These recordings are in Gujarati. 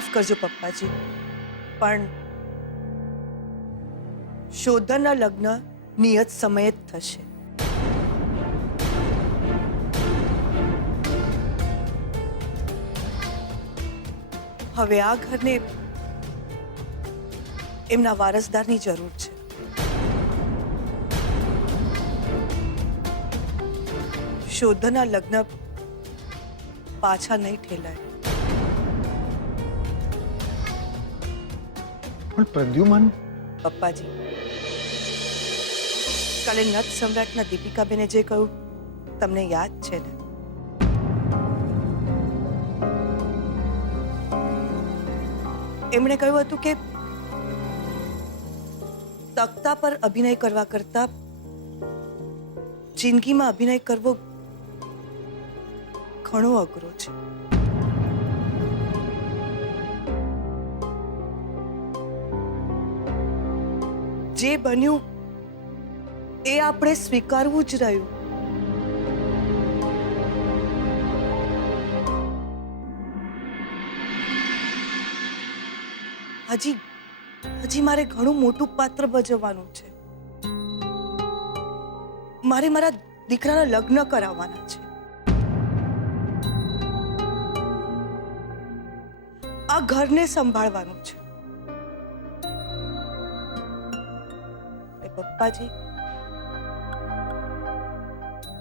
માફ કરજો પપ્પાજી, પણ શોધનના લગ્ન નિયત સમયે જ થશે. હવે આ ઘરને એમના વારસદારની જરૂર છે. શોધનના લગ્ન પાછા નહીં ઠેલાય. પણ પ્રદ્યુમન, પપ્પાજી, કાલે નત સમ્રાટના દીપિકાબેને જે કહ્યું તમને યાદ છે ને? એમણે કહ્યું હતું કે તખ્તા પર અભિનય કરવા કરતા જિંદગીમાં અભિનય કરવો ઘણો અઘરો છે. જે બન્યું એ આપણે સ્વીકારવું જ રહ્યું. હજી મારે ઘણું મોટું પાત્ર ભજવવાનું છે. મારે મારા દીકરાના લગ્ન કરાવવાના છે. આ ઘરને સંભાળવાનું છે. પપ્પાજી,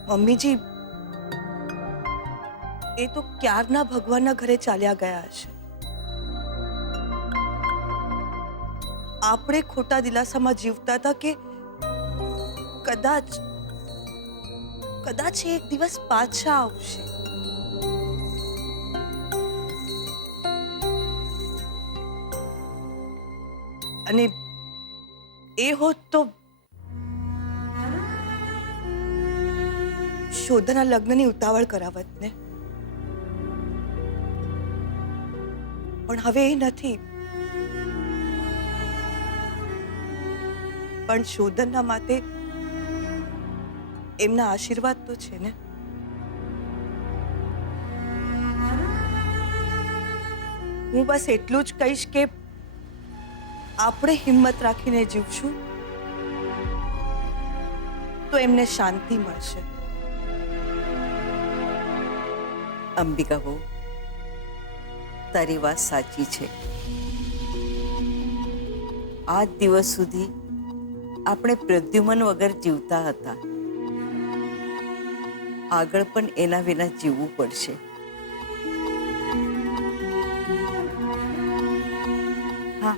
મમ્મીજી એ તો ક્યારના ભગવાનના ઘરે ચાલ્યા ગયા હશે. આપણે ખોટા દિલાસામાં જીવતા હતા કે કદાચ એક દિવસ પાછા આવશે. અને એ હોત તો શોધના લગ્નની ઉતાવળ કરાવત ને. પણ હવે એ નથી. પણ શોધનના માટે એમના આશીર્વાદ તો છે ને. હું બસ એટલું જ કહીશ કે આપણે હિંમત રાખીને જીવશું તો એમને શાંતિ મળશે. અંબિકા બહુ, તારી વાત સાચી છે. આજ દિવસ સુધી આપણે પ્રદ્યુમન વગર જીવતા હતા. આગળ પણ એના વિના જીવવું પડશે. હા,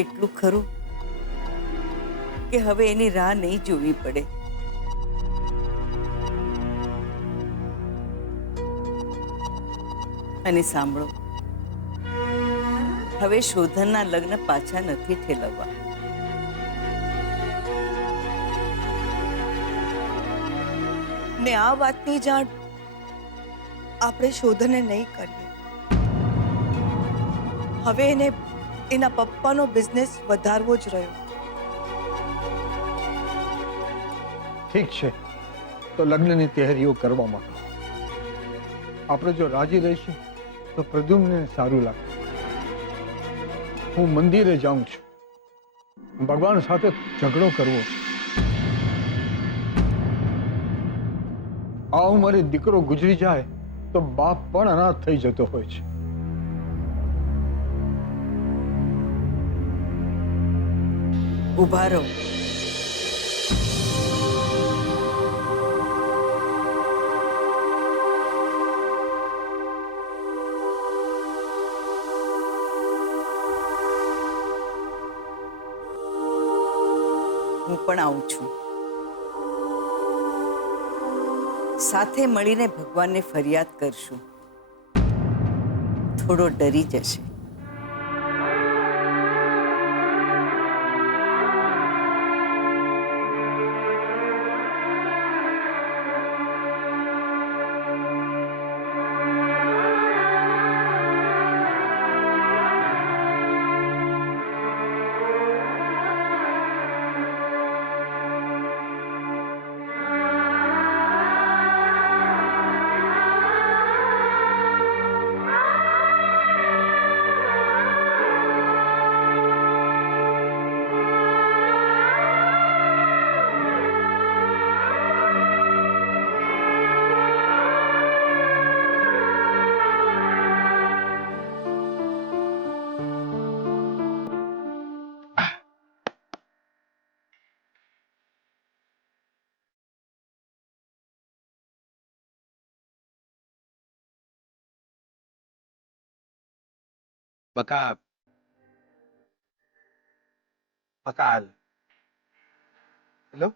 એટલું ખરું કે હવે એની રાહ નહીં જોવી પડે. અને સાંભળો, હવે શોધનના લગ્ન પાછા નથી ઠેલવવા. ને આ વાતની જાણ આપણે શોધને નહીં કરીએ. હવે એને એના પપ્પાનો બિઝનેસ વધારવો જ રહ્યો. ઠીક છે, તો લગ્નની તૈયારીઓ કરવા માંડો. આપણે જો રાજી રહીશું તો પ્રદ્યુમને સારું લાગે. હું મંદિરે જાઉં છું. ભગવાન સાથે ઝઘડો કરવો છે. આ ઉંમરે દીકરો ગુજરી જાય તો બાપ પણ અનાથ થઈ જતો હોય છે. ઉભા રહો. હું પણ આવું છું. સાથે મળીને ભગવાનને ફરિયાદ કરશું. થોડો ડરી જશે. બકા બકા હેલો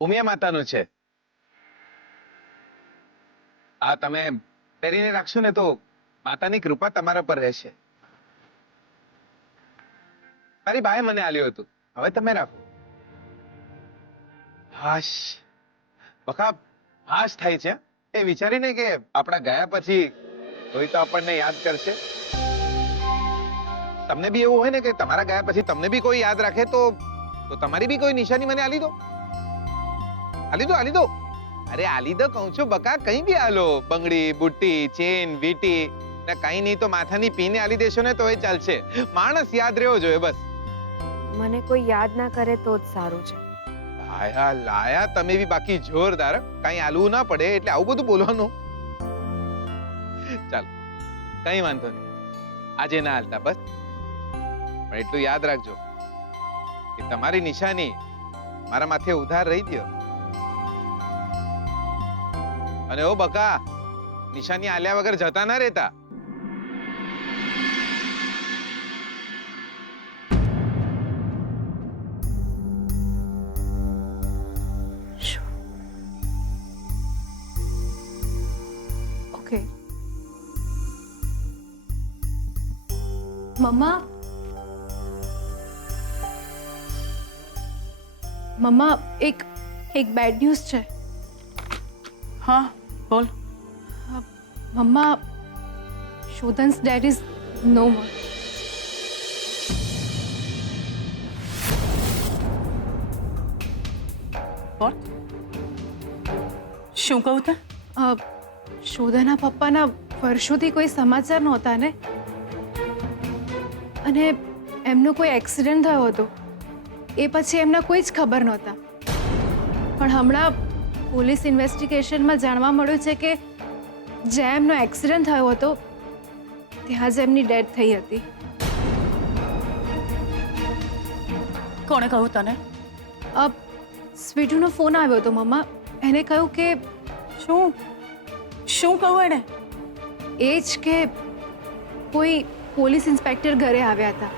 ઉમિયા માતાનું છે. આ તમે પહેરીને રાખશો ને તો માતાની કૃપા તમારા પર રહેશે. મારી બાએ મને આલ્યું હતું, હવે તમે રાખો. હાશ બકા હાશ થાય છે એ વિચારીને કે આપણા ગયા પછી કોઈ તો આપણને યાદ કરશે. તમને બી એવું હોય ને કે તમારા ગયા પછી તમને બી કોઈ યાદ રાખે તો તમારી બી કોઈ નિશાની મને આલી દો. આલી દો. અરે આલી દો કહું છું બકા, કઈ બી આલો. બંગડી, બુટ્ટી, ચેન, વીટી ને કઈ નહીં તો માથાની પીને આલી દેશો ને તો એ ચાલશે. માણસ યાદ રહેવો જોઈએ બસ. મને કોઈ યાદ ના કરે તો જ સારું છે. લાયા તમે બી બાકી જોરદાર. કઈ આલવું ના પડે એટલે આવું બધું બોલવાનું. ચાલ કઈ વાંધો નહીં, આજે ના હાલતા બસ. પણ એટલું યાદ રાખજો કે તમારી નિશાની મારા માથે ઉધાર રહી દો. અને ઓ બકા, નિશાની આલ્યા વગર જતા ના રહેતા. ઓકે મમ્મા, મમ્મા એક બેડ ન્યૂઝ છે. હા બોલ. મમ્મા, શોધન્સ ડેડ ઇઝ નો મોર. બોલ શું કહું તે? શોધાના પપ્પાના વર્ષોથી કોઈ સમાચાર નહોતા ને, અને એમનો કોઈ એક્સિડન્ટ થયો હતો. એ પછી એમના કોઈ જ ખબર નહોતા. પણ હમણાં પોલીસ ઇન્વેસ્ટિગેશનમાં જાણવા મળ્યું છે કે જ્યાં એમનો એક્સિડન્ટ થયો હતો ત્યાં જ એમની ડેથ થઈ હતી. કોણે કહ્યું તને? સ્વીટુનો ફોન આવ્યો હતો મમ્મા. એને કહ્યું કે શું કહું એને? એ જ કે કોઈ પોલીસ ઇન્સ્પેક્ટર ઘરે આવ્યા હતા